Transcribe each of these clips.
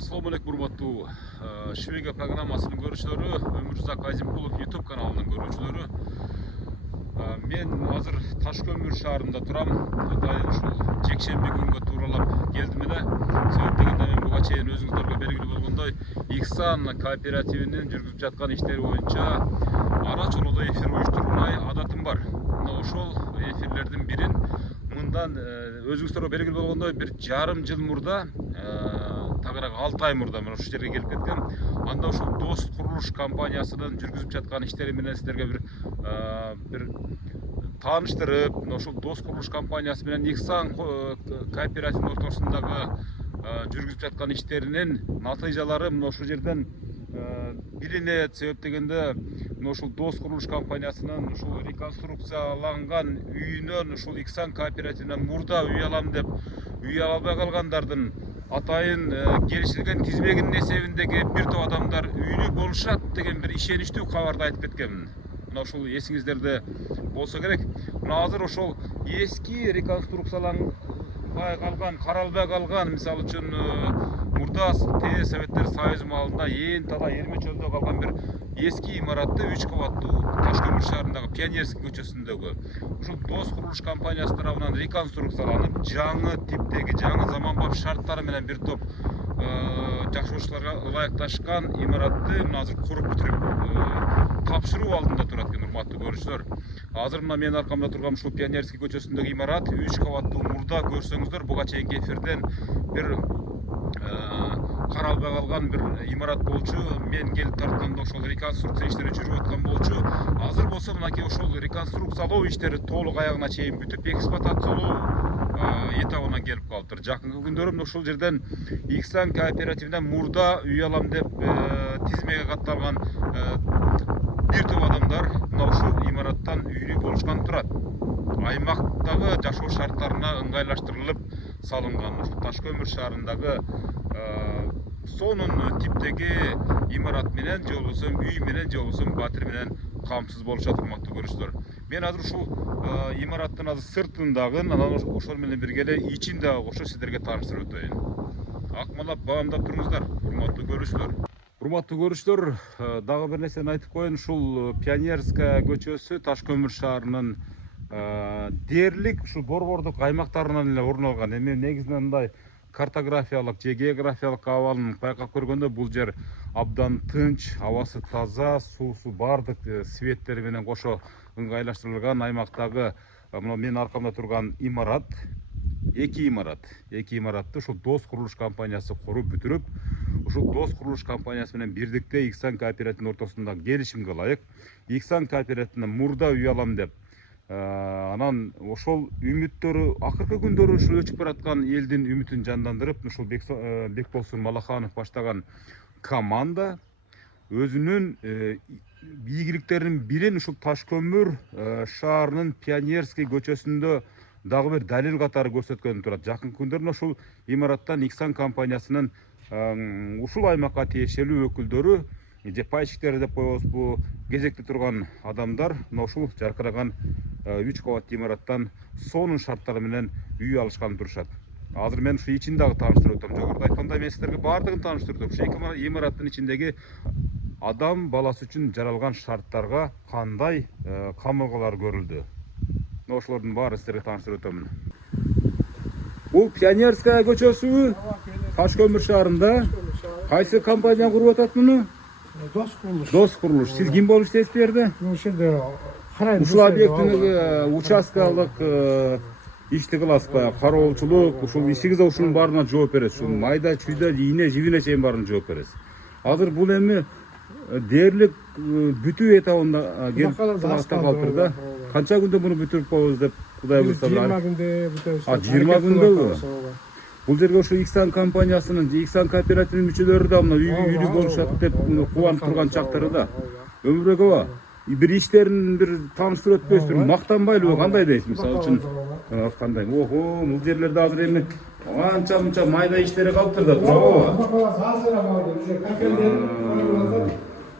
Assalamu alaikum урматтуу Шивега программасынын көрүүчүлөрү, Өмүрзак Азимкулов YouTube каналынын көрүүчүлөрү. Мен азыр Ташкөмүр шаарында турам. Атайын ушул жекшемби күнгө тууралап келдим эле. Себеп дегенде мен буга чейин өзүңүздөргө белгилүү болгондой Ихсан кооперативинин жүргүзүп жаткан иштери боюнча ара чолодо эфир уюштурууна адатым бар. Ошол эфирлердин бирин мындан өзүңүздөргө белгилүү болгондой бир жарым жыл мурда, тагыраак 6 ай мурда мен ушул жерге келип кеткем. Анда ушул Дос курулуш компаниясынын жүргүзүп жаткан иштери менен сиздерге бир тааныштырып, ошол Дос курулуш компаниясы менен Ихсан кооперативинин ортосундагы жүргүзүп жаткан иштеринин натыйжалары ушул жерден билинет. Себеп дегенде ушул Дос курулуш компаниясынын ушул реконструкцияланган үйүнөн ушул Ихсан кооперативинен мурда үй алам деп үй ала албай калгандардын атайын келишилген тизмегинин эсебиндеги бир топ адамдар үйлүү болушат деген бир ишеничтүү кабарды айтып кеткенмин. Мына ушул эсиңиздерде болсо керек. Мына азыр ошол эски реконструкцияланбай калган, каралбай калган, мисалы үчүн мурда Советтер Союзу маалында ээн тала эрме чөлдө калган бир эски имаратты 3 кабаттуу Ташкөмүр шаарындагы Пионерский көчөсүндөгү ушул Дос курулуш компаниясы тарабынан реконструкцияланып, жаңы типтеги, жаңы заманбап шарттары менен бир топ жашоочуларга ылайыкташкан имаратты мына азыр куруп бүтүрүп тапшыруу алдында турат экен, урматтуу көрүүчүлөр. Азыр мына менин аркамда турган ушул Пионерский көчөсүндөгү имарат 3 кабаттуу мурда көрсөңүздөр буга чейинки эфирден бир каралбай калган бир имарат болчу. Мен келип тартканда ошол реконструкция иштери жүрүп аткан болчу. Азыр болсо мынакей ошол реконструкциялоо иштери толук аягына чейин бүтүп, эксплуатациялоо этабына келип калыптыр. Жакынкы күндөрү ушул жерден Ихсан кооперативинен мурда үй алам деп тизмеге катталган бир топ адамдар мына ушул имараттан үйлүү болушкан турат. Аймактагы жашоо шарттарына ыңгайлаштырылып салынган ушул Ташкөмүр шаарындагы сонун типтеги имарат менен же болбосо үй менен же болбосо батир менен камсыз болушат, урматтуу көрүүчүлөр. Мен азыр ушул имараттын азыр сыртындагын, анан ошол менен бирге эле ичин дагы кошо сиздерге тааныштырып өтөйүн. Акмалап баамдап туруңуздар, урматтуу көрүүчүлөр. Урматтуу көрүүчүлөр, дагы бир нерсени айтып коеюн. Ушул Пионерская көчөсү Ташкөмүр шаарынын дээрлик ушул борбордук аймактарынан эле орун алган. Эми негизинен мындай картографиялык же географиялык абалын байкап көргөндө бул жер абдан тынч, абасы таза, суусу бардык светтери менен кошо ыңгайлаштырылган аймактагы мына менин аркамда турган имарат, эки имаратты ушул Дос курулуш компаниясы куруп бүтүрүп, ушул Дос курулуш компаниясы менен бирдикте Ихсан кооперативинин ортосунда келишимге ылайык Ихсан кооперативинен мурда үй алам деп анан ошол үмүттөрү акыркы күндөрү ушул өчүп бараткан элдин үмүтүн жандандырып, ушул Бекболсун Малаханов баштаган команда өзүнүн ийгиликтеринин бирин ушул Ташкөмүр шаарынын Пионерский көчөсүндө дагы бир далил катары көрсөткөн турат. Жакынкы күндөрү ушул имараттан Ихсан компаниясынын ушул аймакка тиешелүү өкүлдөрү же пайщиктери деп коебузбу, кезекте турган адамдар ушул жаркыраган 3 кабаттуу имараттан сонун шарттар менен үй алышкан турушат. Азыр мен ушу ичин дагы тааныштырып өтөм. Жогоруда айткандай мен сиздерге баардыгын тааныштырып өтөм. Ушу эки имараттын ичиндеги адам баласы үчүн жаралган шарттарга кандай камылгалар көрүлдү. Ошолордун баарын сиздерге тааныштырып өтөмүн. Бул Пионерская көчөсү Ташкөмүр шаарында. Кайсы компания куруп атат муну? Дос курулуш. Дос курулуш. Сиз ким болуп иштейсиз бу жерде? Ошол жерде карайм. Ушул объекттин участкалык ишти кыласызбы? Кароолчулук, ушул ишиңизде ушунун баарына жооп бересиз. Ушул майда чүйдө ийне жибине чейин баарына жооп бересиз. Азыр бул эми дээрлик бүтүү этабында келип калыптыр да. Канча күндө муну бүтүрүп коебуз деп Кудай буйрса. 20 күндө бүтөбүз. 20 күндө. Бул жерге ошо Ихсан компаниясынын, Ихсан кооперативинин мүчөлөрү да мына үйлүү болушат деп кубанып турган чактары да. Өмүрбек аба, бир иштерин бир тааныштырып өтпөйсүзбү? Мактанбайлыбы, кандай дейсиз? Мисалы үчүн кандай? Охо, бул жерлерде азыр эми анча-мынча майда иштери калыптыр да, туурабы?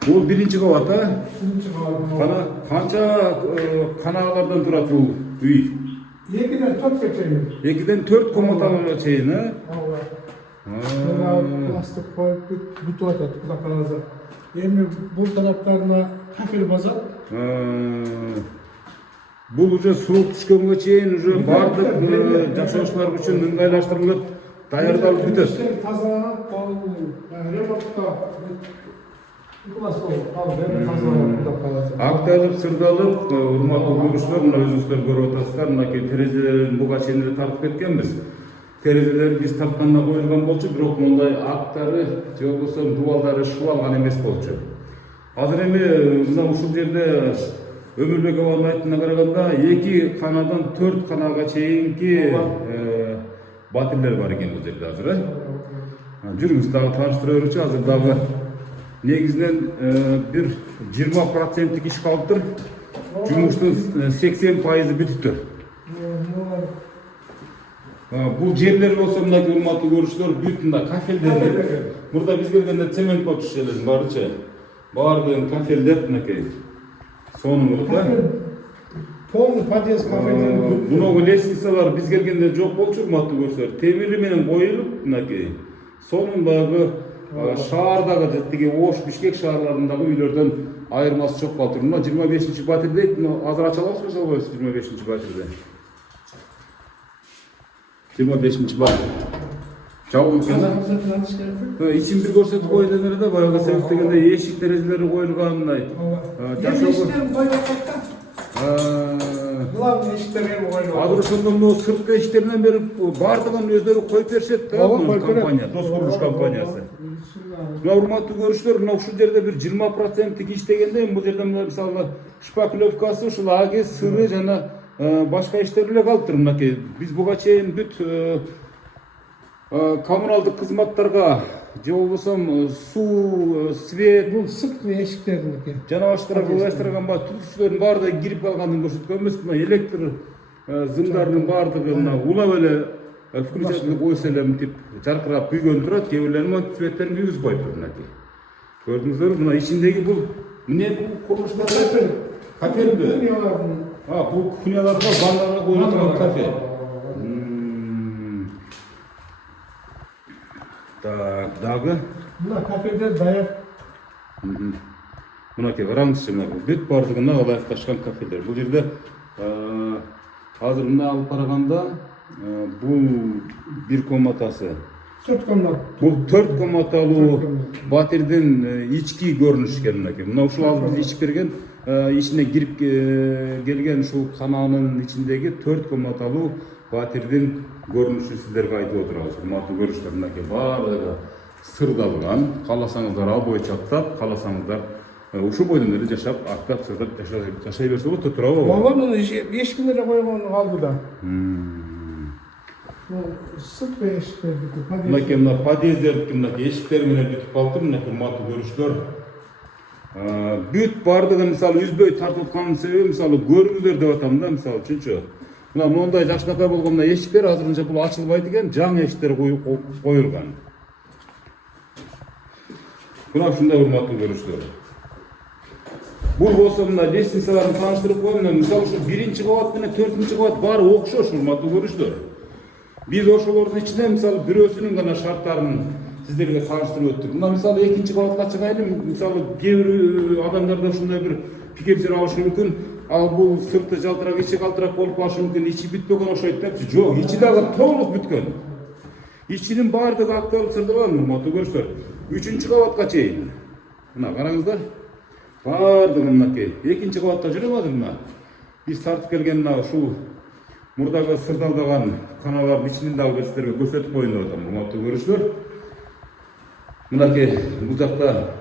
Бул биринчи кабат, а? Биринчи кабат. Канча канагалардан турат бул үй? 2-ден 4 чейин. 2-ден 4 комнаталарга чейин, а? Plastik koyup bütüp atat, Xudo kalasa. Endi bu taraflarına kafel basat. Бұл уже суық түскенге чейин уже бардық жашоочулар үчүн ыңгайлаштырылып даярдалып бүтөт. Тазаланат, ремонтта тазаланат, Акталып, сырдалып, урматтуу көрүүчүлөр, мына өзүңүздөр көрүп атасыздар, мынакей терезелерин буга чейин эле тартып кеткенбиз. Терезелер биз тартканда коюлган болчу, бирок мындай актары же болбосо дубалдары ышкып алган эмес болчу. Азыр эми мына ушул жерде Өмүрбек абанын айтымына караганда 2 канадан 4 канага чейинки батирлер бар экен бул жерде азыр. Жүрүңүз дагы тааныштыра берүүчү, азыр дагы негизинен бир 20% иш калыптыр. Жумуштун 80% бүтүптүр. Бул жерлер болсо мынакей урматтуу көрүүчүлөр бүт мына кафелдер. Мурда биз келгенде цемент болуп түшөлөр баарычы. Баардыгын кафелдеп мынакей сонун да. Полный подъезд кафеден. Мынау лестницалар биз келгенде жок болчу, урматтуу көрүүчүлөр. Темири менен коюлуп мынакей сонун дагы шаардагы тиги Ош, Бишкек шаарларындагы үйлөрдөн айырмасы жок калыптыр. Мына 25-чи батир дейт. Азыр ача алабызбы, ача албайбызбы 25-чи батирде? 25-чи батир. Жабылып экен да. Ичин бир көрсөтүп коюн эле да, баягы себеп дегенде эшик терезелери коюлган мындай. Главный эшиктерге коюлган. Азыр ошондо могу сырткы эшиктеринен бери баардыгын өздөрү коюп беришет да, компания, дос курулуш компаниясы. Мына урматтуу көрүүчүлөр, мына ушул жерде бир 20% иштегенде, бул жерде мисалы шпаклевкасы, ушул аги, сыры жана башка иштер эле калыптыр мынакей. Биз буга чейин бүт коммуналдык кызматтарга же болбосо суу, свет, Бул сырткы эшиктердики. жана башка кылыштырган түзүүчүлөрдүн баардыгы кирип калганын көрсөткөнбүз. Мына электр зымдарынын баардыгы мына улап эле включатель койсо эле мынтип жаркырап күйгөнүп турат. Кээ бирлери светтерин күйгүзүп коюптур мынакей. Көрдүңүздөрбү? Мына ичиндеги бул эмне бул курулуштар? Кафелби? Бул кухняларга, ванналарга коюлуп турган кафе. Так, дагы. Мына кафеде даяр. Мынакей караңызчы, мына бүт баардыгына ылайыкташкан кафелер. Бул жерде азыр мына алып караганда бул бир комнатасы. 4 комнат. Бул 4 комнаталуу батирдин ички көрүнүшү экен мынакей. Мына ушул азыр биз ичип берген, ичине кирип келген ушул кананын ичиндеги 4 комнаталуу батирдин көрүнүшү сиздерге айтып отурабыз. Урматтуу көрүүчүлөр, мынакей баардыгы сырдалган. Кааласаңыздар ал бой чаптап, кааласаңыздар ушул бойдон эле жашап, аттап, сырдап жашай берсе болот, туурабы? Ооба, муну эшикине эле койгон калды. Сырткы эшиктердики. Мынакей мына подъездердики мынакей эшиктер менен бүтүп калыптыр. Мынакей урматтуу көрүүчүлөр. Бүт баардыгы мисалы үзбөй тартып атканын себеби мисалы көрүңүздөр деп атам да, мисалы үчүнчү. Мына мондай жакшынакай болгон мына эшиктер азырынча бул ачылбайт экен, жаңы эшиктер коюлган. Мына ушундай урматтуу көрүүчүлөр. Бул болсо мына лестницаларын тааныштырып коеюн. Мисалы ушу 1-чи кабат менен 4-чи кабат баары окшош, урматтуу көрүүчүлөр. Биз ошолордун ичинде мисалы бирөөсүнүн гана шарттарын сиздерге тааныштырып өттүк. Мына мисалы 2-чи кабатка чыгайлы, мисалы кээ бир адамдарда ушундай бир пикирлер алышы мүмкүн. Ал бул сырты жалтырак, ичи калтырак болуп калышы мүмкүн, ичи бүтпөгөн окшойт депчи. Жок, ичи дагы толук бүткөн. Ичинин баардыгы акталып сырдалган, урматтуу көрүүчүлөр. 3-чү кабатка чейин. Мына караңыздар. Баардыгы мынакей. 2-чи кабатта жүрөм азыр мына. Биз тартып келген мына ушул мурдагы сырдалган каналардын ичинин дагы сиздерге көрсөтүп коеюн деп атам, урматтуу көрүүчүлөр. Мынакей бул жакта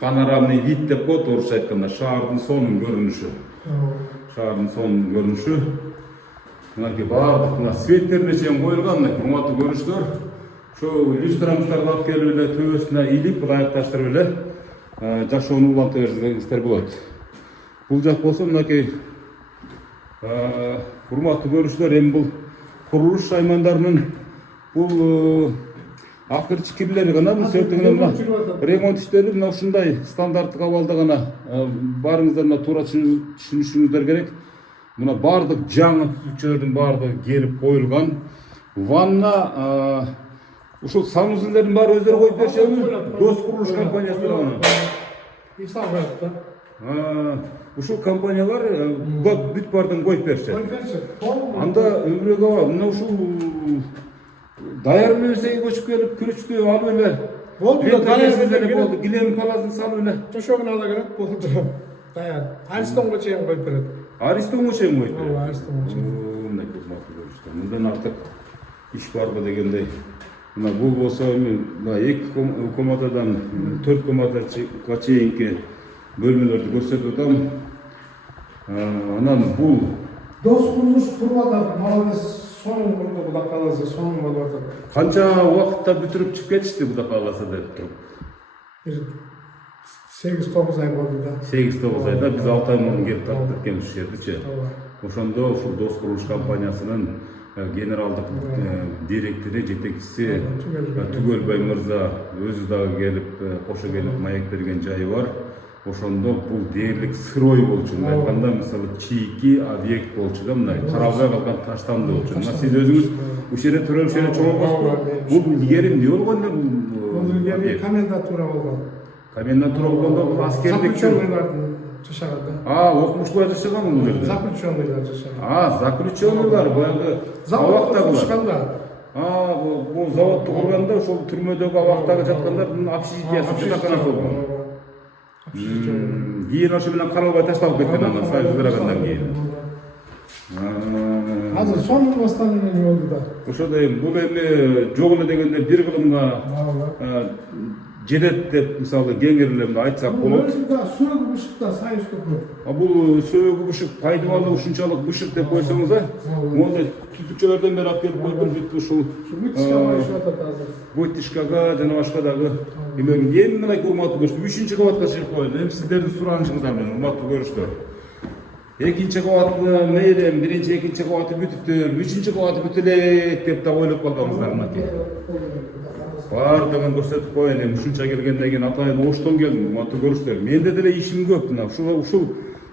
панорамный вид деп коет, орусча айтканда, шаардын сонун көрүнүшү. Шаардын сонун көрүнүшү. Мынакей баардык мына светтерине чейин коюлган, урматтуу көрүүчүлөр. Ошо люстрамыздарды алып келип эле төбөсүнө илип, ылайыкташтырып эле жашоону уланта берсеңиздер болот. Бул жак болсо мынакей урматтуу көрүүчүлөр, эми бул курулуш аймандарынын бул акырчы кирлери гана бул себептен ремонт иштери мына ушундай стандарттык абалда гана барыңыздар, мына туура түшүнүшүңүздөр керек. Мына баардык жаңы түзүкчөлөрдүн баардыгы келип коюлган. Ванна Ушул санузелдердин баары өздөрү коюп беришеби? Дос курулуш компаниясы тарабынан. Исал коет да. Ушул компаниялар бүт баардан коюп беришет. Коюп беришет. Анда өмүрөк аба мына ушул даяр нерсеге көчүп келип күрүчтү алып эле. Болду да даяр болду. Гилем паласын салып эле. Төшөгүн ала келет, болду. Даяр. Аристонго чейин коюп берет. Аристонго чейин коюп берет. Ооба, Аристонго чейин. Мындай кызматты көрүштү. Мындан артык иш барбы дегендей. Мына бул болсо эми мына 2 комнатадан 4 комнатага чейинки бөлмөлөрдү көрсөтүп атам. Анан бул Дос курулуш куруп атат. Молодец. Сонун курду Кудай кааласа, сонун болуп атат. канча убакытта бүтүрүп чыгып кетишти Кудай кааласа деп туруп. Бир 8-9 ай болду да. 8-9 айда биз 6 ай мурун келип таптык экенбиз ушул жердечи. Ооба. Ошондо ушул Дос курулуш компаниясынын генералдык директору, жетекчиси Түгөлбай мырза өзү дагы келип, кошо келип маек берген жайы бар. Ошондо бул дээрлик сырой болчу. Мындай айтканда, мисалы, чийки объект болчу да, мындай каралбай калган таштанды болчу. Мына сиз өзүңүз ушул жерде туруп ушул жерде чоңойгонсузбу. Бул илгери эмне болгон эле Бул илгери комендатура болгон. Комендатура болгондо бул аскерлик Заключённыйлардын жашаган да. Окумуштуулар жашаган бул жерде. Заключённыйлар жашаган. Заключённыйлар баягы Заводтагылар. Бул заводду курганда ошол түрмөдөгү абактагы жаткандардын общежитиясы жатаканасы болгон. Кийин ошо менен каралбай ташталып кеткен андан союз ыдырагандан кийин. Азыр сонун восстановление болду да. Ошондой бул эми жок эле дегенде бир кылымга жетет деп мисалы кеңирлеп айтсак болот. Өзү да сөөгү бышыкта сайыштуу. Бул сөөгү бышык пайдалуу ушунчалык бышык деп койсоңуз, мондай түтүкчөлөрдөн бери алып келип койгон бүт ушул Вытяжка ишип атат азыр. вытяжкага жана башка дагы эми мындай урматтуу көрүштү. 3-чү кабатка чыгып койду. Эми сиздердин суранышыңыздар менен урматтуу көрүштү. 2-чи кабатты мейрем, 1-чи, 2-чи кабаты бүтүптүр, 3-чү кабаты бүтө элек деп да ойлоп калганыңыздар мынакей. Бардыгын көрсөтүп коеюн. Эми ушунча келгенден кийин атайын оштон келдим, урматтуу көрүштү. Менде деле ишим көп. Мына ушул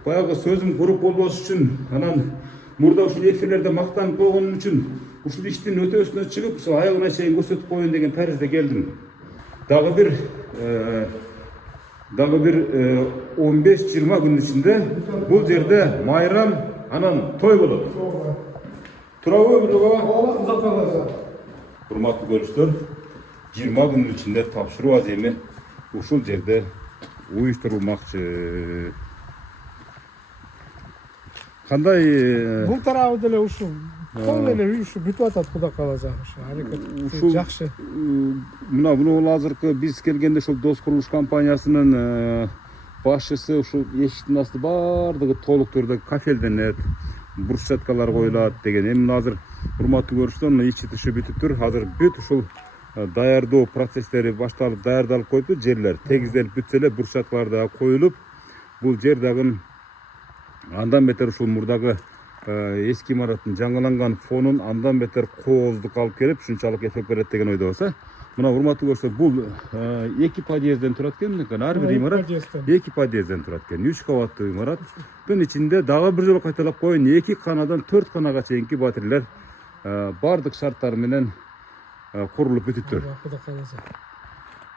баягы сөзүм куруп болбош үчүн, анан мурда ушул эфирлерде мактанып койгонум үчүн ушул иштин өтөөсүнө чыгып, ушул аягына чейин көрсөтүп коеюн деген таризде келдим. Дагы бир 15-20 күн ичинде бул жерде майрам, анан той болот. Турабы бирөө? Ооба, Кудай кааласа. Урматтуу көрүштөр, 20 күн ичинде тапшыруу аземи ушул жерде уюштурулмакчы. Кандай Бул тарабы деле ушул. Тол эле үй ушу бүтүп атат Кудай кааласа. Аракет жакшы. Мына азыркы биз келгенде ушул Дос курулуш компаниясынын башчысы ушул эшиктин асты бардыгы толук түрдө кафелденет, брусчаткалар коюлат деген. Эми азыр урматтуу көрүштөр, мына ичи тышы бүтүптүр. Азыр бүт ушул даярдоо процесстери башталып, даярдалып коюптур. Жерлер тегизделип бүтсө эле брусчаткалар да коюлуп, бул жер дагы андан бетер ушул мурдагы эски имараттын жаңыланган фонун андан бетер кооздук алып келип, ушунчалык эффект берет деген ойдобуз. Мына урматтуу көрүштөр, бул 2 подъездден турат экен. Ар бир имарат 2 подъездден турат экен. 3 кабаттуу имараттын ичинде дагы бир жолу кайталап коеюн, 2 канадан 4 канага чейинки батирлер бардык шарттары менен курулуп бүтүптүр. Кудай кааласа.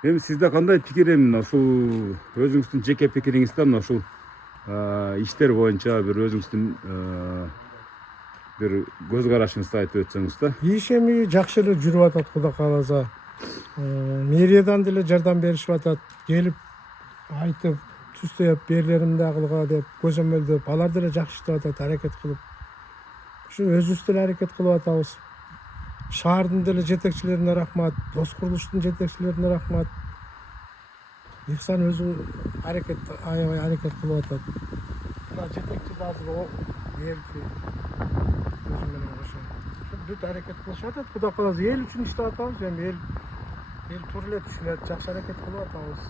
Эми сизде кандай пикир? Эми ушул өзүңүздүн жеке пикириңиз да, ушул иштер боюнча бир өзүңүздүн бир көз карашыңызды айтып өтсөңүз да. Иш эми жакшы эле жүрүп атат Кудай кааласа. Мэриядан деле жардам беришип атат. Келип айтып, түстөп берлерим да кылга деп көзөмөлдөп, алар деле жакшы иштеп атат, аракет кылып. Ушу өзүбүз деле аракет кылып атабыз. Шаардын деле жетекчилерине рахмат, Дос курулуштун жетекчилерине рахмат. Ихсан өзү аракет кылып атат. Мына жетекчи да азыр берди. Өзү менен кошо. Бүт аракет кылышып атат. Кудай кааласа, эл үчүн иштеп атабыз. Эми эл туура эле түшүнөт, жакшы аракет кылып атабыз.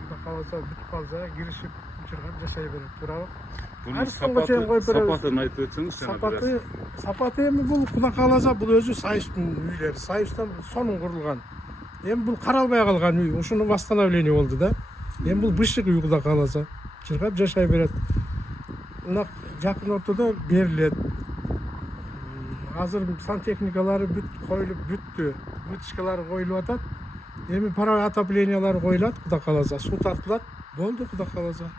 Кудай кааласа, бүтүп калса, киришип, чыргап жашай берет, туурабы? Сапатын айтып өтсөңүз. Сапаты эми бул Кудай кааласа, бул өзү сайыштын үйлөрү, сайыштан сонун курулган. Эми бул каралбай калган үй, ушуну восстановление болду да. Эми бул бышык үй Кудай кааласа, чыргап жашай берет. Мына жакын ортодо берилет. Азыр сантехникалары бүт коюлуп бүттү. вытяжкалар коюлуп атат. Эми пара отоплениялар коюлат, кудай кааласа, суу тартылат. Болду, кудай кааласа.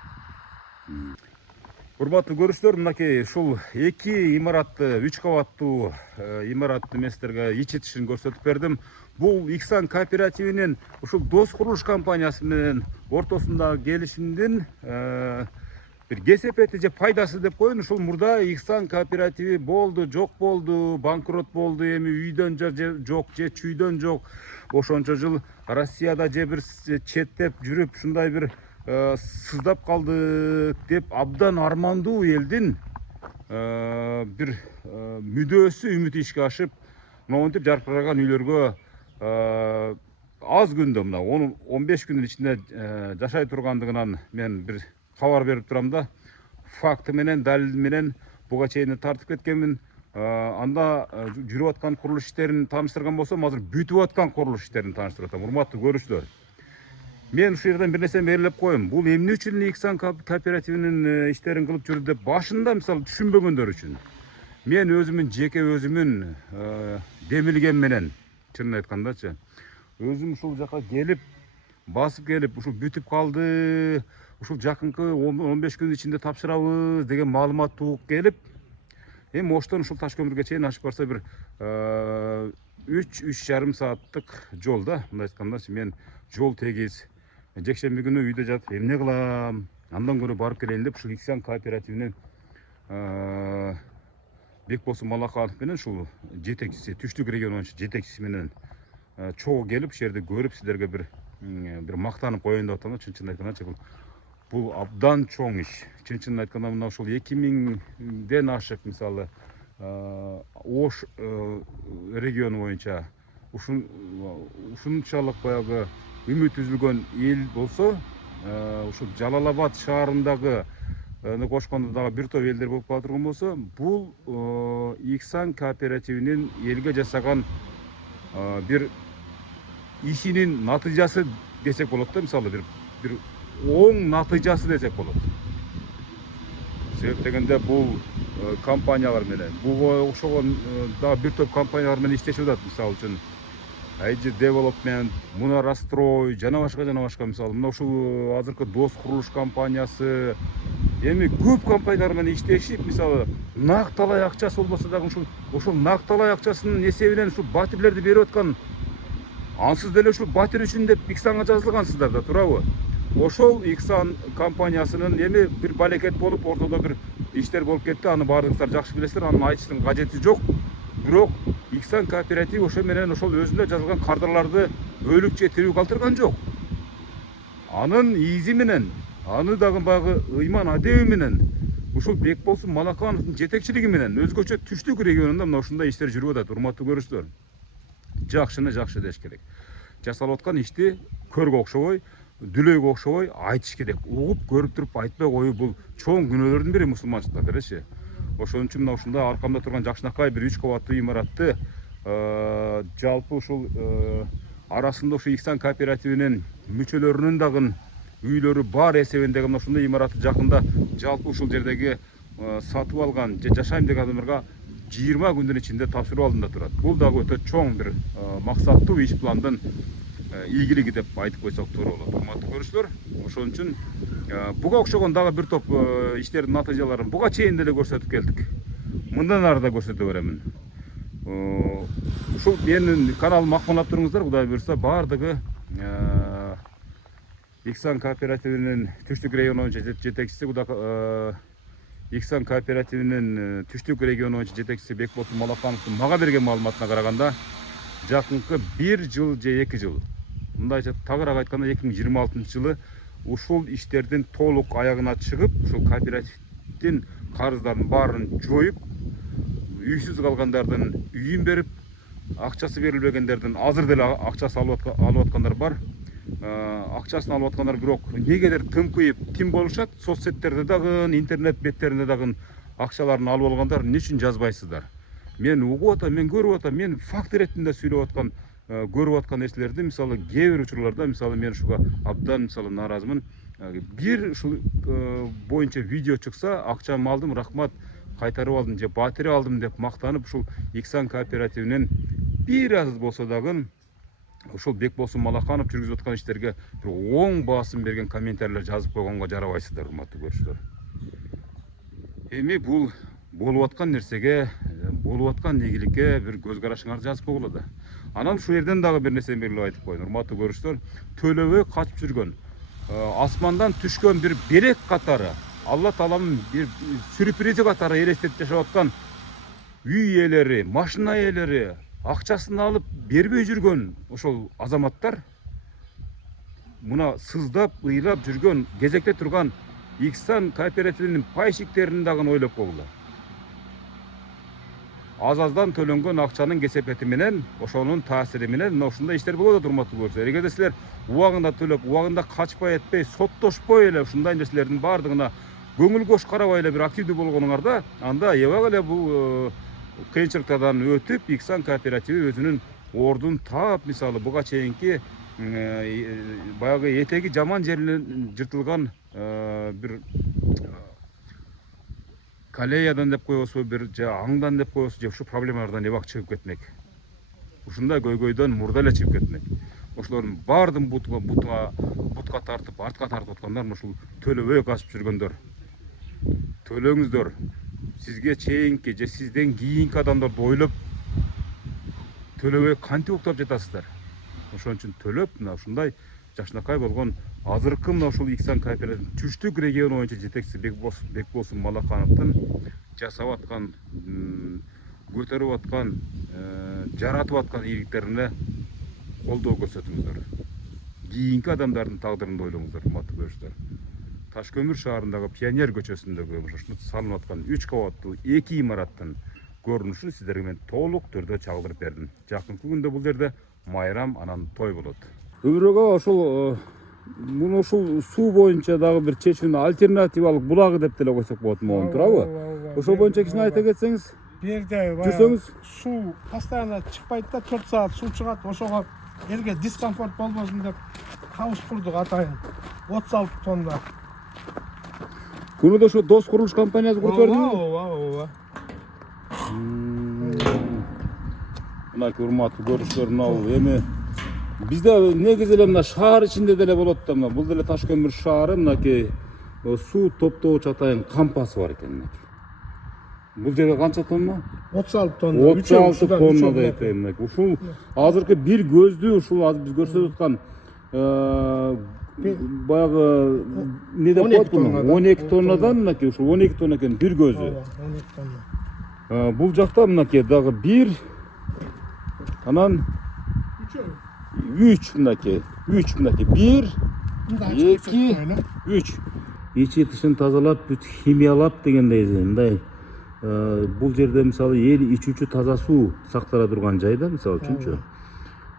Урматтуу көрүүчүлөр, мынакей ушул 2 имаратты, 3 кабаттуу имаратты эместерге ичетишин көрсөтүп бердим. Бул Иксан кооперативинин ушул Дос курулуш компаниясы менен ортосундагы келишимдин бир кесепети же пайдасы деп коеюн. Ушул мурда Иксан кооперативи болду, жок болду, банкрот болду, эми үйдөн жок же чүйдөн жок. Ошончо жыл Россияда же бир четтеп жүрүп ушундай бир сыздап калдык деп абдан армандуу элдин бир мүдөөсү үмүтү ишке ашып, монтип жаркыраган үйлөргө аз күндө, мына 10-15 күндүн ичинде жашай тургандыгынан мен бир кабар берип турам да. Факты менен, далил менен буга чейин тартып кеткенмин. Анда жүрүп аткан курулуш иштерин тааныштырган болсом, азыр бүтүп аткан курулуш иштерин тааныштырып атам. Урматтуу көрүүчүлөр, мен ушул жерден бир нерсе белгилеп коеюн. Бул эмне үчүн Иксан кооперативинин иштерин кылып жүрдү деп башында мисалы түшүнбөгөндөр үчүн. Мен өзүмүн жеке өзүмүн демилген менен, чынын айткандачы, өзүм ушул жака келип, басып келип, ушул бүтүп калды, ушул жакынкы 10-15 күн ичинде тапшырабыз деген маалымат угуп келип, эми Оштон ушул Таш көмүргө чейин ашып барса бир 3-3,5 сааттык жол да. Мындай айткандачы, мен жол тегиз, жекшемби күнү үйдө жатып эмне кылам, андан көрө барып келейин деп ушул Иксан кооперативинин Бекбосун Малаканов менен ушул жетекчиси, Түштүк регион боюнча жетекчиси менен чогуу келип, ушул жерди көрүп, сиздерге бир мактанып коеюн деп атам. Чын айтканда бул абдан чоң иш. Чын айтканда мына ушул 2000ден ашык мисалы Ош региону боюнча ушунчалык баягы үмүт үзүлгөн эл болсо, ушул Жалал-Абад шаарындагы кошкондо дагы бир топ элдер болуп кала турган болсо, бул Иксан кооперативинин элге жасаган бир ишинин натыйжасы десек болот да. Мисалы бир оң натыйжасы десек болот. Себеп дегенде бул компаниялар менен, буга окшогон дагы бир топ компаниялар менен иштешип атат. Мисалы үчүн IG Development, Мунарастрой, жана башка мисалы мына ушул азыркы Дос курулуш компаниясы, эми көп компаниялар менен иштешип, мисалы накталай акчасы болбосо дагы ушул накталай акчасынын эсебинен ушул батирлерди берип аткан. Ансыз деле ушул батир үчүн деп Иксанга жазылгансыздар да, туурабы? Ошол Иксан компаниясынын эми бир балекет болуп, ортодо бир иштер болуп кетти. Аны баардыгыңыздар жакшы билесиздер, анын айтыштын кажети жок. Бирок Иксан кооператив ошо менен ошол өзүндө жазылган кадрларды өлүк же тирүү калтырган жок. Анын изи менен, аны дагы баягы ыйман адеби менен, ушул Бекболсун Малакановдун жетекчилиги менен өзгөчө Түштүк регионунда мына ушундай иштер жүрүп атат. Урматтуу көрүүчүлөр, жакшыны жакшы деш керек. Жасалып аткан ишти көргө окшобой, дүлөйгө окшобой айтыш керек. Угуп көрүп туруп айтпай коюу бул чоң күнөөлөрдүн бири мусулманчылыкта делечи. Ошон үчүн мына ушунда аркамда турган жакшынакай бир 3 кабаттуу имаратты жалпы ушул арасында ушул Иксан кооперативинин мүчөлөрүнүн дагы үйлөрү бар эсебиндеги мына ушундай имаратты жакында жалпы ушул жердеги сатып алган же жашайм деген адамдарга 20 күндүн ичинде тапшыруу алдында турат. Бул дагы өтө чоң бир максаттуу иш пландын ийгилиги деп айтып койсок туура болот. Урматтуу көрүүчүлөр, ошон үчүн буга окшогон дагы бир топ иштердин натыйжаларын буга чейин деле көрсөтүп келдик. Мындан ары да көрсөтө беремин. Ушул менин каналымды макулдап туруңуздар, Кудай буйрса баардыгы Иксан кооперативинин Түштүк региону боюнча жетекчиси, Иксан кооперативинин Түштүк региону боюнча жетекчиси Бекболсун Малакановдун мага берген маалыматына караганда, жакынкы 1 жыл же 2 жыл, мындайча тагыраак айтканда 2026 жылы ушул иштердин толук аягына чыгып, ушул кооперативдин карыздарын баарын жоюп, үйсүз калгандардын үйүн берип, акчасы берилбегендердин азыр деле акчасы алып аткандар бар. Акчасын алып аткандар бирок негедир тымкыйып тим болушат. Соцсеттерде дагы, интернет беттеринде дагы акчаларын алып алгандар эмне үчүн жазбайсыздар? Мен угуп атам, мен көрүп атам, мен факт иретинде сүйлөп аткан, көрүп аткан нерселерди, мисалы кээ бир учурларда, мисалы мен ушуга абдан мисалы нааразымын. Бир ушул боюнча видео чыкса, акчамды алдым, рахмат, кайтарып алдым же батири алдым деп мактанып, ушул Иксан кооперативинин бир аз болсо дагы ошол Бекболсун Малаканов жүргүзүп аткан иштерге бир оң басым берген комментарийлер жазып койгонго жарабайсыздар, урматтуу көрүүчүлөр. Эми бул болуп аткан нерсеге, болуп аткан ийгиликке бир көз карашыңарды жазып койгула да. Анан ушул жерден дагы бир нерсени белгилеп айтып коеюн, урматтуу көрүүчүлөр. Төлөбөй качып жүргөн, асмандан түшкөн бир белек катары, Алла Тааланын бир сюрпризи катары элестетип жашап аткан үй ээлери, машина ээлери, акчасын алып бербей жүргөн ошол азаматтар мына сыздап, ыйлап жүргөн, кезекте турган Иксан кооперативинин пайщиктерин дагы ойлоп койгула. Аз-аздан төлөнгөн акчанын кесепети менен, ошонун таасири менен мына ушундай иштер болот, урматтуу көрүүчүлөр. Эгерде силер убагында төлөп, убагында качпай этпей, соттошпой эле ушундай нерселердин баардыгына көңүл кош карабай эле бир активдүү болгонуңарда, анда эбак эле бул кыйынчылыктардан өтүп, Иксан кооперативи өзүнүн ордун таап, мисалы буга чейинки баягы этеги жаман жеринен жыртылган бир колеядан деп коебузбу, бир же аңдан деп коебузбу, же ушу проблемалардан эбак чыгып кетмек. Ушундай көйгөйдөн мурда эле чыгып кетмек. Ошолордун баардыгын бутка тартып, артка тартып аткандар ушул төлөбөй качып жүргөндөр. Төлөңүздөр. Сизге чейинки же сизден кийинки адамдарды ойлоп төлөбөй кантип уктап жатасыздар. Ошон үчүн төлөп, мына ушундай жакшынакай болгон азыркы мына ушул Иксан кооперативинин түштүк регион боюнча жетекчиси Бекболсун Малакановдун жасап аткан, көтөрүп аткан, жаратып аткан ийгиликтерине колдоо көрсөтүңүздөр. Кийинки адамдардын тагдырын ойлоңуздар, урматтуу көрүүчүлөр. Ташкөмүр шаарындагы Пионер көчөсүндөгү ушул салынып аткан 3 кабаттуу 2 имараттын көрүнүшүн сиздерге мен толук түрдө чагылдырып бердим. Жакынкы күндө бул жерде майрам, анан той болот. Өбүрөөгө ошол муну ушул суу боюнча дагы бир чечүүнү альтернативалык булагы деп деле койсок болот могу, туурабы? Ошол боюнча кичине айта кетсеңиз. Бу жерде жүрсөңүз суу постоянно чыкпайт да, 4 саат суу чыгат. Ошого элге дискомфорт болбосун деп кабыз курдук атайын. 36 тонна. Буну да ошо Дос курулуш компаниясы куруп бердиңби? Ооба. Мынакей урматтуу көрүүчүлөр, мына эми бизде негизи эле мына шаар ичинде деле болот да, мына бул деле Ташкөмүр шаары, мынакей суу топтогуч атайын кампасы бар экен. Бул жерге канча тонна? 36 тонна. 36 тонна да экен. Ушул азыркы бир көздүү ушул биз көрсөтүп аткан баягы не деп коет буну? 12 тоннадан мынакей ушул 12 тонна экен бир көзү. 12 тонна. Бул жакта мынакей дагы 1, анан 3 мынакей. 3 мынакей. 1, 2, 3. Ичи тышын тазалап, бүт химиялап дегендей мындай. Бул жерде мисалы эл ичүүчү таза суу сактала турган жай да, мисалы үчүнчү.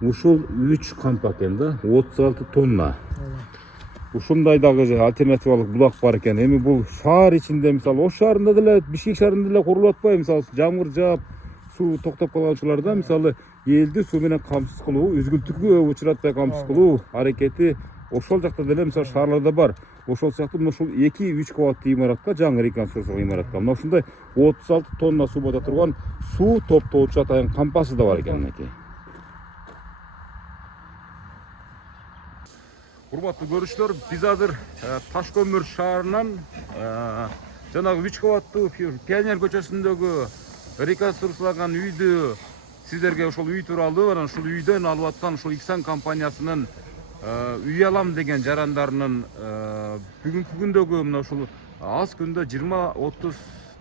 Ушул 3 кампа экен да, 36 тонна. Ушундай дагы альтернативалык булак бар экен. Эми бул шаар ичинде, мисалы Ош шаарында деле, Бишкек шаарында деле курулуп атпайбы? Мисалы жамгыр жаап, суу токтоп калган учурларда, мисалы элди суу менен камсыз кылуу, үзгүлтүккө учуратпай камсыз кылуу аракети ошол жакта деле мисалы шаарларда бар. Ошол сыяктуу мына ушул 2-3 кабаттуу имаратка, жаңы реконструкциялык имаратка мына ушундай 36 тонна суу бата турган суу топтогучу атайын кампасы да бар экен мынакей. Урматтуу көрүүчүлөр, биз азыр Ташкөмүр шаарынан жанагы 3 кабаттуу Пионер көчөсүндөгү реконструкцияланган үйдү сиздерге ошол үй тууралуу, анан ушул үйдөн алып аткан ушул Иксан компаниясынын үй алам деген жарандарынын бүгүнкү күндөгү мына ушул аз күндө 20-30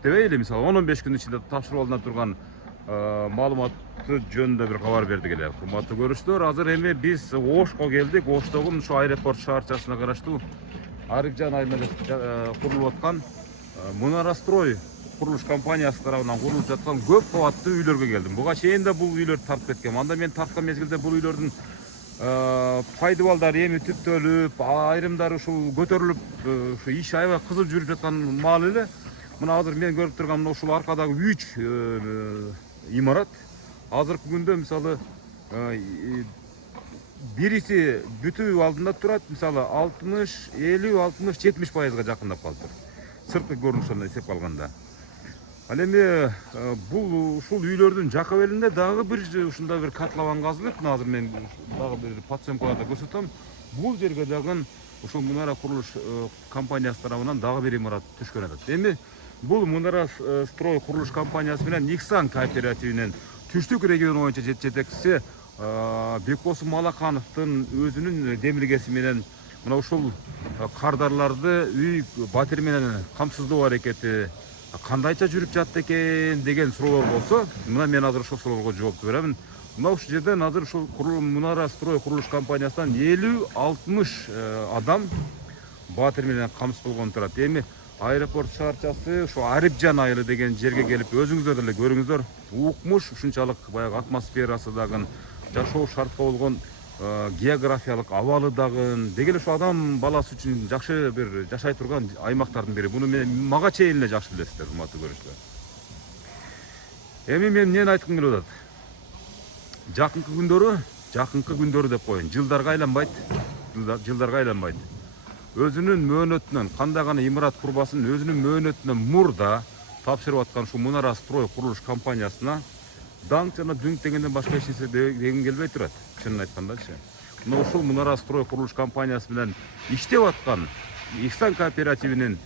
дебей эле, мисалы 10-15 күндүн ичинде тапшырып алына турган маалыматы жөнүндө бир кабар бердик эле. Урматтуу көрүүчүлөр, азыр эми биз Ошко келдик. Оштогу ушу аэропорт шаарчасына караштуу Арыкжан айылында курулуп аткан Мунарастрой курулуш компаниясы тарабынан курулуп жаткан көп кабаттуу үйлөргө келдим. Буга чейин да бул үйлөр тартып кеткен. Анда мен тарткан мезгилде бул үйлөрдүн пайдыбалдары эми түптөлүп, айрымдары ушул көтөрүлүп, ушу иш аябай кызып жүрүп жаткан маал эле. Мына азыр мен көрүп турган мына ушул аркадагы 3 имарат азыркы күндө мисалы бириси бүтүү алдында турат, мисалы 60, 50, 60, 70%га жакындап калыптыр. Сырткы көрүнүшүнөн эсеп алганда. Ал эми бул ушул үйлөрдүн жакка белинде дагы бир ушундай бир котлован казылып, азыр мен дагы бир подсъемкаларда көрсөтөм. Бул жерге дагы ушул Мунара курулуш компаниясы тарабынан дагы бир имарат түшкөн атат. Эми бул Мунара строй курулуш компаниясы менен Никсан кооперативинин түштүк регион боюнча жетекчиси Бекбосун Малакановдун өзүнүн демилгеси менен мына ушул кардарларды үй батир менен камсыздоо аракети кандайча жүрүп жатты экен деген суроолор болсо, мына мен азыр ошол суроолорго жооп беремин. Мына ушул жерден азыр ушул Мунара строй курулуш компаниясынан 50-60 адам батир менен камсыз болгон турат. Эми аэропорт шаарчасы ошо Арипжан айылы деген жерге келип өзүңүздөр деле көрүңүздөр. Укмуш ушунчалык баягы атмосферасы дагы, жашоо шартка болгон географиялык абалы дагы деген ошо адам баласы үчүн жакшы бир жашай турган аймактардын бири. Буну мага чейин эле жакшы билесиздер, урматтуу көрүүчүлөр. Эми мен эмнени айткым келип атат? Жакынкы күндөрү деп коеюн, жылдарга айланбайт. Өзүнүн мөөнөтүнөн кандай гана имарат курбасын өзүнүн мөөнөтүнөн мурда тапшырып аткан ушу Мунара строй курулуш компаниясына даңк жана дүңк дегенден башка эч нерсе дегим келбей турат. Чынын айткандачы. Мына ушул Мунара строй курулуш компаниясы менен иштеп аткан Никсан кооперативинин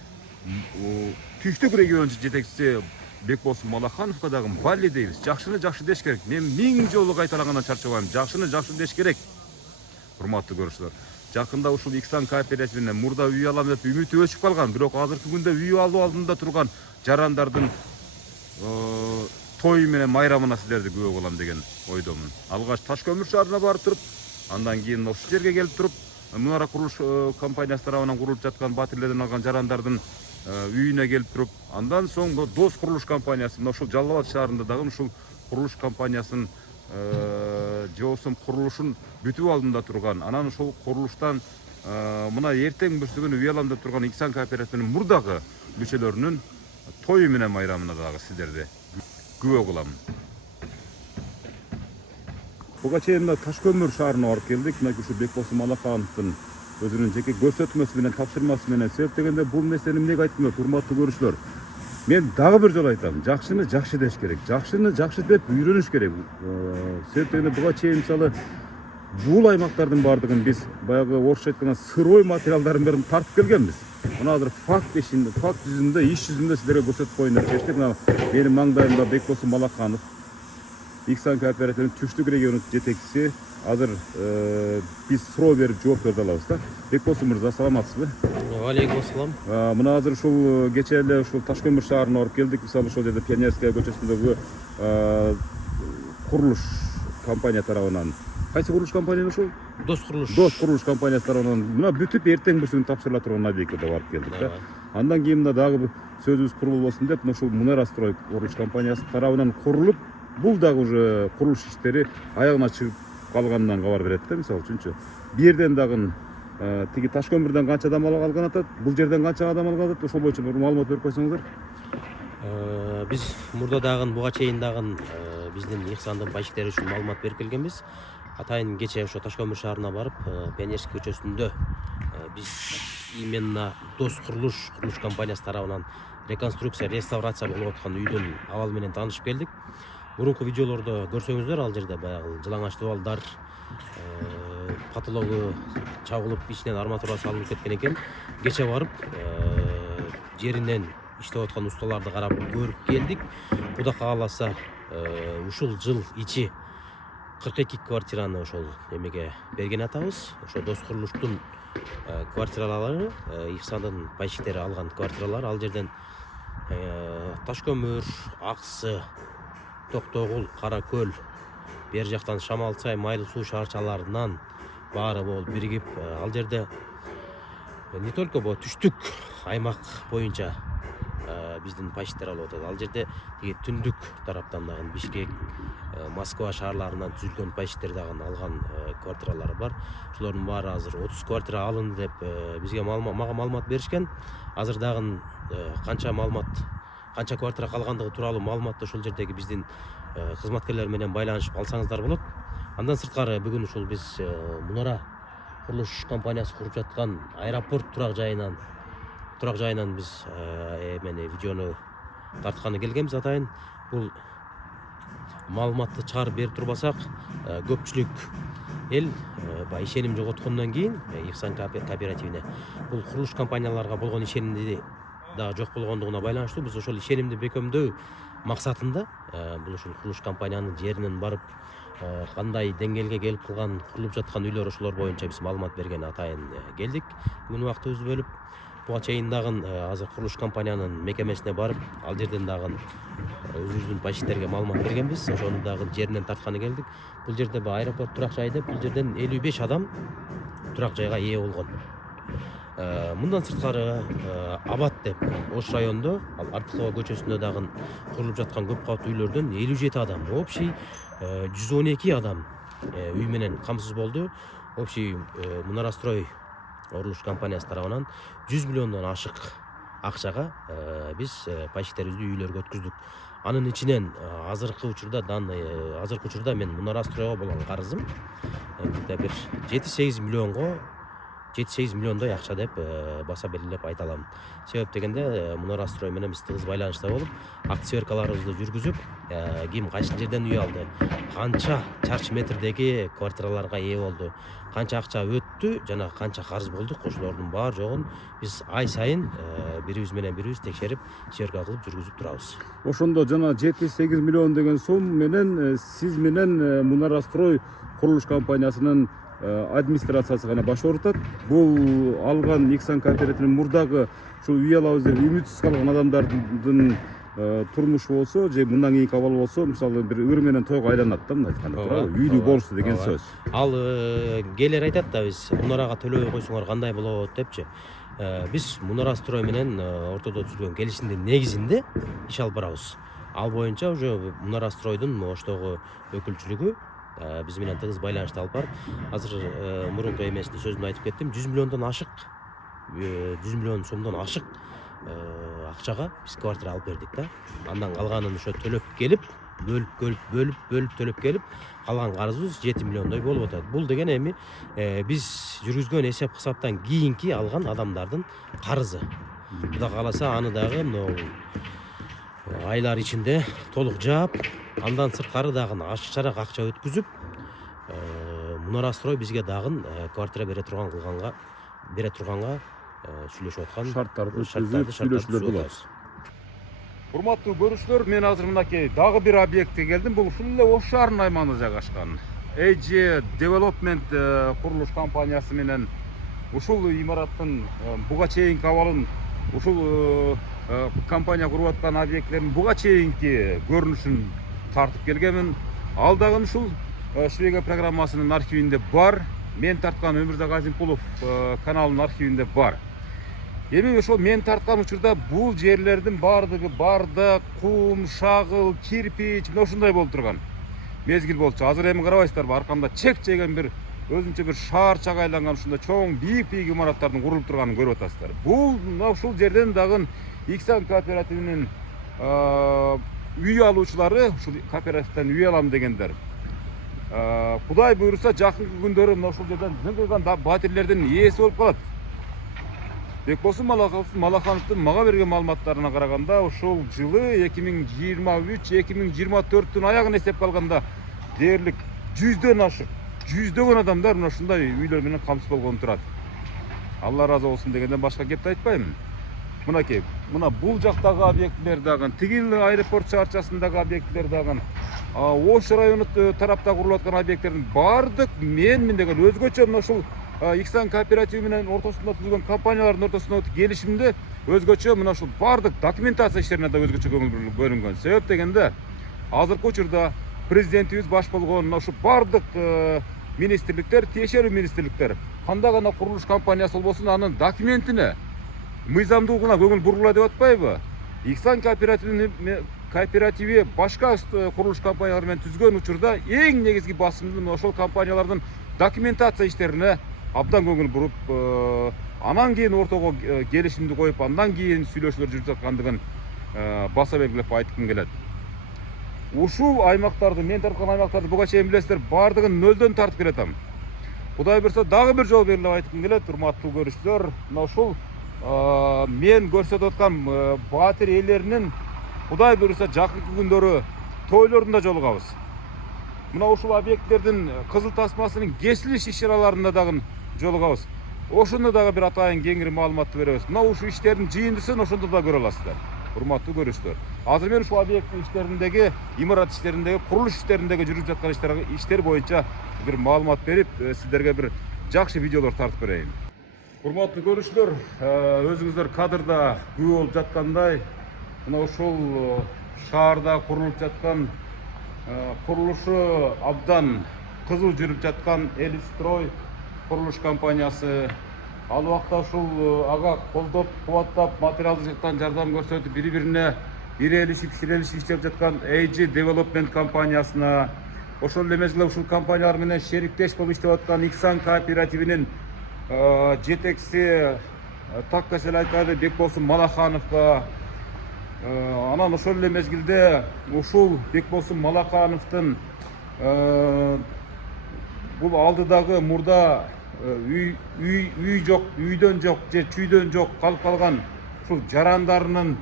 түштүк регион жетекчиси Бекбосун Малакановго дагы балли дейбиз. Жакшыны жакшы деш керек. Мен 1000 жолу кайталагандан чарчабайм. Жакшыны жакшы деш керек. Урматтуу көрүүчүлөр. Жакында ушул Никсан кооперативинен мурда үй алам деп үмүтү өчүп калган, бирок азыркы күндө үй алуу алдында турган жарандардын той менен майрамына силерди күбө болом деген ойдомун. Алгач Ташкөмүр шаарына барып туруп, андан кийин ошол жерге келип туруп, Мунара курулуш компаниясы тарабынан курулуп жаткан батирлерден алган жарандардын үйүнө келип туруп, андан соң Дос курулуш компаниясы ошол Жалал Абад шаарында дагы ушул курулуш компаниясынын жоосун курулушун бүтүп алдында турган, анан ошол курулуштан мына эртең бүрсүгүн үй алам деп турган Никсан кооперативинин мурдагы мүчөлөрүнүн тою менен майрамына дагы сиздерди күбө кылам. Буга чейин Ташкөмүр шаарына барып келдик. Мына ушу Бекбосун Малакановдун өзүнүн жеке көрсөтмөсү менен, тапшырмасы менен себептегенде бул нерсени эмнеге айткым келет, урматтуу көрүүчүлөр? Мен дагы бир жолу айтам, жакшыны жакшы деш керек, жакшыны жакшы деп үйрөнүш керек. Себептегенде буга чейин мисалы бул аймактардын баардыгын биз баягы орусча айтканда сырой материалдарын бәрін тартып келгенбиз. Мына азыр факт жүзүндө, иш жүзүндө сиздерге көрсөтүп коеюн деп чечтик. Мына менин маңдайымда Бекбосун Малаканов, Никсан кооперативинин түштүк региону жетекчиси. Азыр биз суроо берип жооп бере алабыз да. Бекбосун мырза, саламатсызбы? Алейкум ассалам. Мына азыр ушул кече эле ушул Ташкөмүр шаарына барып келдик. Мисалы ошол жерде Пионерская көчөсүндөгү курулуш компания тарабынан. Кайсы курулуш компания ушул? Дос курулуш. Дос курулуш компаниясы тарабынан мына бүтүп эртең бүрсүгүн тапшырыла турган объектке барып келдик да. Андан кийин мына дагы бир сөзүбүз курул болсун деп ушул Мунара строй курулуш компаниясы тарабынан курулуп, бул дагы уже курулуш иштери аягына чыгып калганынан кабар берет да. Мисалы үчүнчү бир жерден дагы тиги Ташкөмүрдөн канча адам алган атат, бул жерден канча адам алган атат, ошол боюнча бир маалымат берип койсоңуздар. Биз мурда дагы буга чейин дагы биздин Никсандын байшиктери үчүн маалымат берип келгенбиз. Атайын кече ошо Ташкөмүр шаарына барып, Пионерский көчөсүндө биз именно Дос курулуш компаниясы тарабынан реконструкция, реставрация болуп аткан үйдүн абалы менен таанышып келдик. Мурунку видеолордо көрсөңүздөр, ал жерде баягы жалаңач дубалдар, потологу чагылып, ичинен арматура салынып кеткен экен. Кече барып, жеринен иштеп аткан усталарды карап көрүп келдик. Кудай кааласа, ушул жыл ичи 42 квартираны ошол эмеге берген атабыз. Ошо Дос курулуштун квартиралары, Никсандын байшиктери алган квартиралар. Ал жерден Ташкөмүр, Аксы, Токтогул, Каракөл, бер жактан Шамалсай, Майлы суу шаарчаларынан баары болуп биригип, ал жерде не только бу түштүк аймак боюнча биздин байшиктер алып атат. Ал жерде түндүк тараптан дагы Бишкек, Москва шаарларынан түзүлгөн байшиктер дагы алган квартиралары бар. Ошолордун баары азыр 30 квартира алынды деп бизге мага маалымат беришкен. Азыр дагы канча квартира калгандыгы тууралуу маалыматты ошол жердеги биздин кызматкерлер менен байланышып алсаңыздар болот. Андан сырткары бүгүн ушул биз Мунара курулуш компаниясы куруп жаткан аэропорт турак жайынан биз видеону тартканы келгенбиз атайын. Бул маалыматты чыгарып берип турбасак, көпчүлүк эл баягы ишеним жоготкондон кийин Ихсан кооперативине бул курулуш компанияларга болгон ишенимди дагы жок болгондугуна байланыштуу биз ошол ишенимди бекемдөө максатында бул ушул курулуш компаниянын жеринен барып кандай деңгээлге келип калган, курулуп жаткан үйлөр ошолор боюнча биз маалымат берген атайын келдик. Күн убактыбызды бөлүп буга чейин дагы азыр курулуш компаниянын мекемесине барып, ал жерден дагы өзүбүздүн пайчттерге маалымат бергенбиз. Ошону дагы жеринен тартканы келдик. Бул жерде аэропорт турак жай деп, бул жерден 55 адам турак жайга ээ болгон. Мындан сырткары Абат деп Ош районунда, ал Артыкова көчөсүндө дагы курулуп жаткан көп кабаттуу үйлөрдөн 57 адам, общий 112 адам үй менен камсыз болду. Общий Мунарастрой курулуш компаниясы тарабынан 100 миллиондон ашык акчага биз пайчттерибизди үйлөргө өткүздүк. Анын ичинен азыркы учурда мен Мунарастройго болгон карызым бир 7-8 миллиондой акча деп баса белгилеп айта алам. Себеп дегенде Мунарастрой менен биз тыгыз байланышта болуп, акт сверкаларыбызды жүргүзүп, ким кайсы жерден үй алды, канча чарчы метрдеги квартираларга ээ болду, канча акча өттү жана канча карыз болдук, ошолордун баары жогун биз ай сайын бирибиз менен бирибиз текшерип, сверка кылып жүргүзүп турабыз. Ошондо жана 7-8 миллион деген сом менен сиз менен Мунарастрой курулуш компаниясынын администрациясы гана баш оорутат. Бул алган Ихсан кооперативинин мурдагы ушул үй алабыз деп үмүтсүз калган адамдардын турмушу болсо же мындан кийинки абал болсо, мисалы бир ыр менен тойго айланат да, мындай айтканда туурабы, үйлүү болушту деген сөз. Ал келер айтат да, биз Мунарага төлөбөй койсоңор кандай болот депчи. Биз Мунарастрой менен ортодо түзүлгөн келишимдин негизинде иш алып барабыз. Ал боюнча уже Мунарастройдун Оштогу өкүлчүлүгү биз менен тыгыз байланышта алып барып, азыр мурунку эмесинде сөзүмдү айтып кеттим, 100 миллион сомдон ашык акчага биз квартира алып бердик да. Андан калганын ошо төлөп келип, бөлүп төлөп келип, калган карызыбыз 7 миллиондой болуп атат. Бул деген эми биз жүргүзгөн эсеп кысаптан кийинки алган адамдардын карызы. Кудай кааласа аны дагы айлар ичинде толук жаап, андан сырткары дагы ашыкчараак акча өткүзүп, Мунарастрой бизге дагы квартира бере турганга сүйлөшүп аткан шарттарды сүйлөшүүлөр болот. Урматтуу көрүүчүлөр, мен азыр мынакей дагы бир объектке келдим. Бул ушул эле Ош шаарынын аймагында жайгашкан AG Development курулуш компаниясы менен ушул имараттын буга чейинки абалын, ушул компания куруп аткан объекттердин буга чейинки көрүнүшүн тартып келгенмин. Ал дагы ушул Швега программасынын архивинде бар. Мен тарткан Өмүрзак Азимкулов каналынын архивинде бар. Эми ошол мен тарткан учурда бул жерлердин бардыгы бардак, кум, шагыл, кирпич, мына ушундай болуп турган мезгил болчу. Азыр эми карабайсыздарбы, аркамда чек жеген бир өзүнчө бир шаарчага айланган ушундай чоң бийик имараттардын курулуп турганын көрүп атасыздар. Бул мына ушул жерден дагы Ихсан кооперативинин үй алуучулары, ушул кооперативден үй алам дегендер, Кудай буйруса жакынкы күндөрү мына ушул жерден зыңкыган батирлердин ээси болуп калат. Бекболсун Малахановдун мага берген маалыматтарына караганда, ушул жылы 2023-2024-тün аягын эсепке алганда дээрлик 100дөн ашык, 100дөгөн адамдар мына ушундай үйлөр менен камсыз болгон турат. Алла разы болсун дегенден башка кепти айтпаймын. Мынакей, мына бул жактагы объектилер дагы, тигил аэропорт шаарчасындагы объектилер дагы, Ош району тарапта курулуп аткан объекттердин бардык мен деген өзгөчө мына ушул Ихсан кооперативи менен ортосунда түзүлгөн компаниялардын ортосунда келишимде өзгөчө мына ушул бардык документация иштерине да өзгөчө көңүл бөлүнгөн. Себеп дегенде азыркы учурда президентибиз баш болгон мына ушул бардык министрликтер, тиешелүү министрликтер кандай гана курулуш компаниясы болбосун анын документине, мыйзамдуулугуна көңүл бургула деп атпайбы? Ихсан кооперативи башка курулуш компаниялар менен түзгөн учурда эң негизги басымды ошол компаниялардын документация иштерине абдан көңүл буруп, анан кийин ортого келишимди коюп, андан кийин сүйлөшүүлөр жүрүп жаткандыгын баса белгилеп айткым келет. Ушул аймактарды, мен тарткан аймактарды буга чейин билесиздер, бардыгын нөлдөн тартып келатам. Кудай буйруса дагы бир жол берилип айткым келет, урматтуу көрүүчүлөр. Мына ушул мен көрсөтүп аткан батир ээлеринин Кудай буюрса жакынкы күндөрү тойлорунда жолугабыз. Мына ушул объекттердин кызыл тасмасынын кесилиш иш-чараларында дагы жолугабыз. Ошондо дагы бир атайын кеңири маалыматты беребиз. Мына ушул иштердин жыйындысын ошондо да көрө аласыздар. Урматтуу көрүүчүлөр. Азыр мен ушул объекттин иштериндеги, имарат иштериндеги, курулуш иштериндеги жүрүп жаткан иштер боюнча бир маалымат берип, сиздерге бир жакшы видеолор тартып берейин. Урматтуу көрүүчүлөр, өзүңүздөр кадрда күбө болуп жаткандай, мына ушул шаарда курулуп жаткан, курулушу абдан кызыл жүрүп жаткан Элистрой курулуш компаниясы. Ал убакта ушул ага колдоп, кубаттап, материалдык жактан жардам көрсөтүп, бири-бирине ирелишип, ширелишип иштеп жаткан AG Development компаниясына, ошол эле мезгилде ушул компаниялар менен шериктеш болуп иштеп аткан Иксан кооперативинин жетекчиси Таккасел Айкады Бекболсун Малахановго, анан ошол эле мезгилде ушул Бекболсун Малахановдун бул алдыдагы мурда үй жок, үйдөн жок же чүйдөн жок калып калган ушул жарандарынын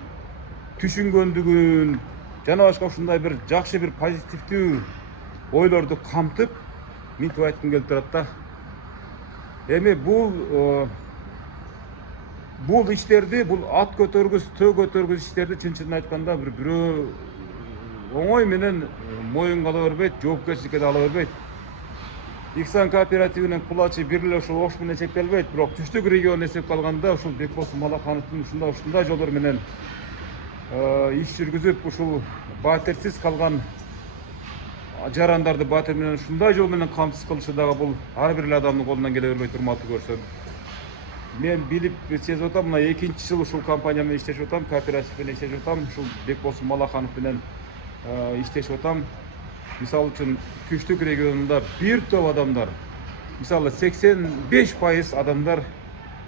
түшүнгөндүгүн жана башка ушундай бир жакшы бир позитивдүү ойлорду камтып минтип айткым келип турат да. Эми бул иштерди, бул ат көтөргүс, төө көтөргүс иштерди чын айтканда бирөө оңой менен моюнга ала бербейт, жоопкерчиликке да ала бербейт. Иксан кооперативинин кулачы бир эле ушул Ош менен чектелбейт, бирок түштүк регион эсепке алганда ушул Бекболсун Малахановдун ушундай жолдор менен иш жүргүзүп, ушул батирсиз калган жарандарды батир менен ушундай жол менен камсыз кылышы дагы бул ар бир эле адамдын колунан келе бербейт, урматтуу көрсөм. Мен билип сезип атам, мына 2-нчи жыл ушул компания менен иштешип атам, кооператив менен иштешип атам, ушул Бекболсун Малаханов менен иштешип атам. Мисалы үчүн түштүк регионунда бир топ адамдар, мисалы 85% адамдар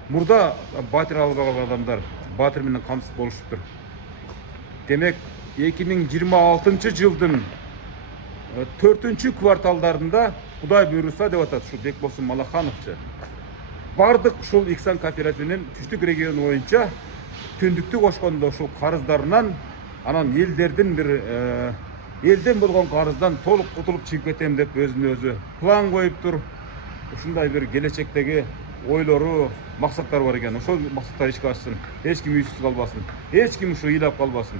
мурда батир албаган адамдар батир менен камсыз болушуптур. Демек 2026 жылдын 4-чү кварталдарында Кудай буйруса деп атат ушул Бекболсун Малахановчу. Бардык ушул Иксан кооперативинин түштүк региону боюнча түндүктү кошкондо ушул карыздарынан, анан элден болгон карыздан толук кутулуп чыгып кетем деп өзүнө өзү план коюптур. Ушундай бир келечектеги ойлору, максаттары бар экен. Ошол максаттар ишке ашсын, эч ким үйсүз калбасын, эч ким ушу ыйлап калбасын.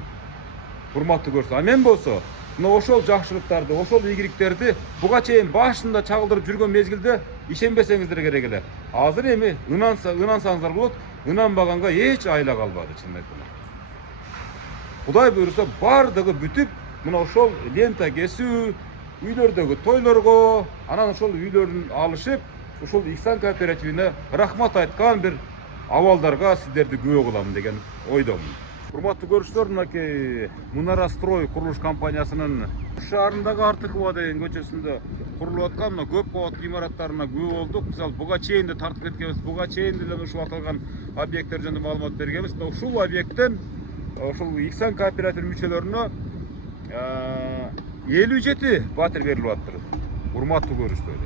Урматтуу көрсө, а мен болсо мына ошол жакшылыктарды, ошол ийгиликтерди буга чейин башында чагылдырып жүргөн мезгилде ишенбесеңиздер керек эле. Азыр эми ынансаңыздар болот, ынанбаганга эч айла калбады, чын айтканда. Кудай буйруса бардыгы бүтүп, мына ошол лента кесүү, үйлөрдөгү тойлорго, анан ошол үйлөрүн алышып, ушул Иксан кооперативине рахмат айткан бир абалдарга сиздерди күбө кылам деген ойдомун. Урматтуу көрүүчүлөр, мынакей Мунара Строй курулуш компаниясынын шаарындагы Артыкова деген көчөсүндө курулуп аткан мына көп кабаттуу имараттарына күбө болдук. Мисалы буга чейин да тартып кеткенбиз, буга чейин деле ушул аталган объекттер жөнүндө маалымат бергенбиз. Ушул объекттен ушул Иксан кооперативинин мүчөлөрүнө 57 батир берилип аттыр. Урматтуу көрүүчүлөр.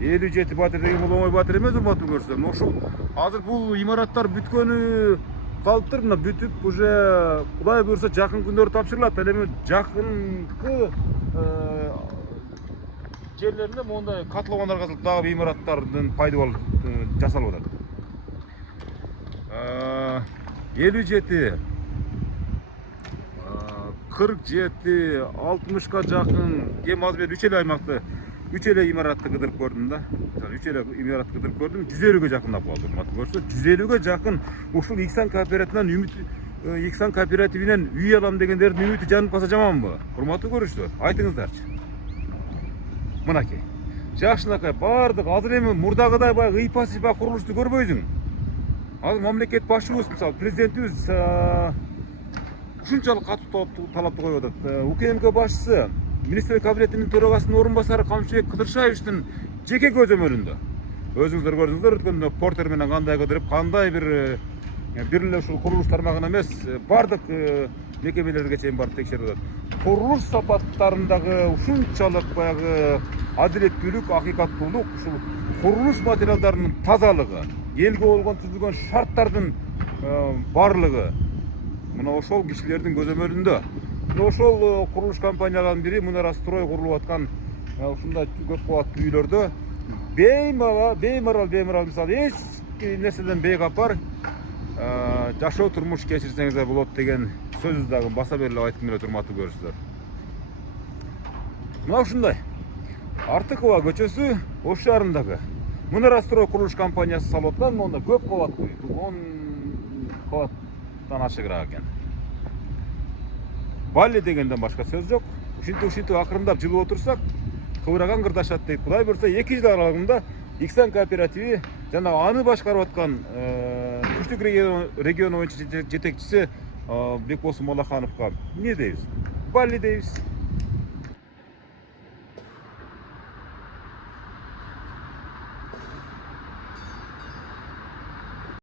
57 батир деген бул оңой батир эмес, урматтуу көрүүчүлөр. Ушул азыр бул имараттар бүткөнү калыптыр, мына бүтүп уже Кудай буйруса жакын күндөрү тапшырылат. Эми жакынкы жерлеринде мондай котловандар казылып дагы имараттардын пайда жасалып атат. 57 47, 60ка жакын, эми азыр мен 3 эле аймакты, 3 эле имаратты кыдырып көрдүм да. 3 эле имаратты кыдырып көрдүм, 150ге жакындап калдым. Көрсө, 150ге жакын ушул Иксан кооперативинен үй алам дегендердин үмүтү жанып калса жаманбы? Урматтуу көрүүчүлөр, айтыңыздарчы. Мынакей. Жакшынакай бардык азыр эми мурдагыдай баягы ыйпа-сыйпа курулушту көрбөйсүң. Азыр мамлекет башчыбыз, мисалы президентибиз ушунчалык катуу талапты коюп атат. УКМК башчысы, министрлик кабинетинин төрагасынын орун басары Камчыбек Кыдыршаевичтин жеке көзөмөлүндө. Өзүңүздөр көрдүңүздөр, өткөндө портер менен кандай кыдырып, кандай бир эле ушул курулуш тармагына эмес, бардык мекемелерге чейин барып текшерип атат. Курулуш сапаттарындагы ушунчалык баягы адилеттүүлүк, акыйкаттуулук, ушул курулуш материалдарынын тазалыгы, элге болгон түзүлгөн шарттардын барлыгы, мына ошол кишилердин көзөмөлүндө мына ошол курулуш компанияларынын бири Мунара строй курулуп аткан ушундай көп кабаттуу үйлөрдө беймарал мисалы эч нерседен бейкапар жашоо турмуш кечирсеңиздер болот деген сөз дагы баса берилип айтып келе урматтуу көрүүчүлөр. Мына ушундай Артыкова көчөсү Ош шаарындагы Мунара строй курулуш компаниясы салып аткан монда көп кабаттуу 10 кабаттан ашыгыраак экен. Балли дегенден башка сөз жок. Ушинтип акырындап жылып отурсак, кыбыраган кырдашат дейт. Кудай буйрса 2 жыл аралыгында Иксан кооперативи жана аны башкарып аткан Түштүк региону боюнча жетекчиси Бекбосун Малахановго эмне дейбиз? Балли дейбиз.